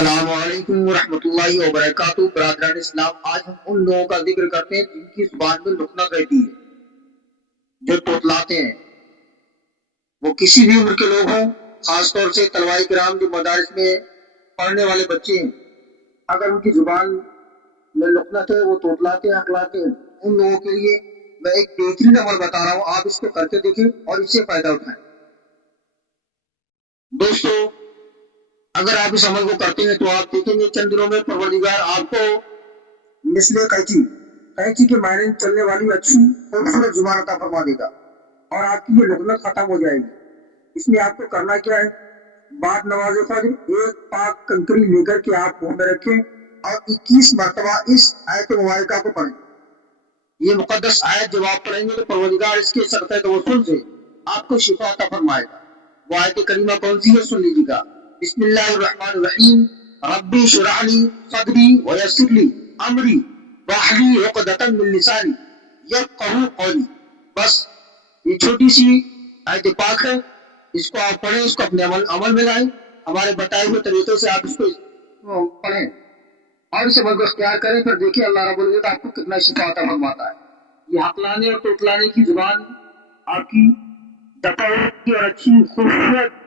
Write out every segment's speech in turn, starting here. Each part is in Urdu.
السلام علیکم ورحمۃ اللہ وبرکاتہ۔ برادران اسلام، آج ہم ان لوگوں کا ذکر کرتے ہیں جن کی زبان میں لقنت رہتی ہے، جو توتلاتے ہیں۔ وہ کسی بھی عمر کے لوگ ہوں، خاص طور سے طلباء کرام جو مدارس میں پڑھنے والے بچے ہیں، اگر ان کی زبان میں لقنت ہے، وہ توتلاتے ہیں، ہکلاتے ہیں، ان لوگوں کے لیے میں ایک بہترین عمل بتا رہا ہوں، آپ اس کو کر کے دیکھیں اور اس سے فائدہ اٹھائیں۔ دوستو، اگر آپ اس عمل کو کرتے ہیں تو آپ دیکھیں گے چند دنوں میں پروردگار آپ کو مثل قینچی کے معنی چلنے والی اچھی خوبصورت زبان عطا فرما دے گا اور آپ کی یہ لقنت ختم ہو جائے گی۔ اس میں آپ کو کرنا کیا ہے؟ بعد نماز فجر ایک پاک کنکری لے کر کے آپ منہ میں رکھیں اور 21 مرتبہ اس آیت مبارکہ کو پڑھیں۔ یہ مقدس آیت جب آپ پڑھیں گے تو پروردگار اس کے صدقہ توسل سے آپ کو شفا عطا فرمائے گا۔ وہ آیت کریمہ کون سی ہے؟ سن لیجیے گا۔ بسم اللہ الرحمن الرحیم، ربی اشرح لی صدری ویسر لی امری واحلل عقدۃ من لسانی یفقہوا قولی۔ بس یہ چھوٹی سی آیت پاک ہے، اس کو آپ پڑھیں، اس کو اپنے عمل میں لائیں، ہمارے بتائے ہوئے طریقے سے آپ اس کو پڑھیں اور اس عمل کو اختیار کریں، پھر دیکھیں اللہ رب العزت آپ کو کتنا شفا عطا فرماتا ہے۔ یہ ہکلانے اور توتلانے کی زبان آپ کی دپاؤ اور اچھی خوبصورت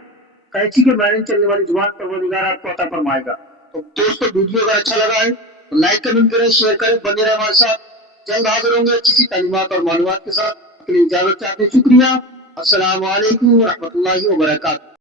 قینچی کے معنی چلنے والی زبان پروردگار آپ کو عطا فرمائے گا۔ تو دوستو، ویڈیو اگر اچھا لگا ہے تو لائک کمنٹ کریں، شیئر کریں، بنے رہیں ہمارے ساتھ۔ جلد حاضر ہوں گے اچھی سی تعلیمات اور معلومات کے ساتھ۔ اپنی اجازت چاہتے ہیں، شکریہ۔ السلام علیکم ورحمۃ اللہ وبرکاتہ۔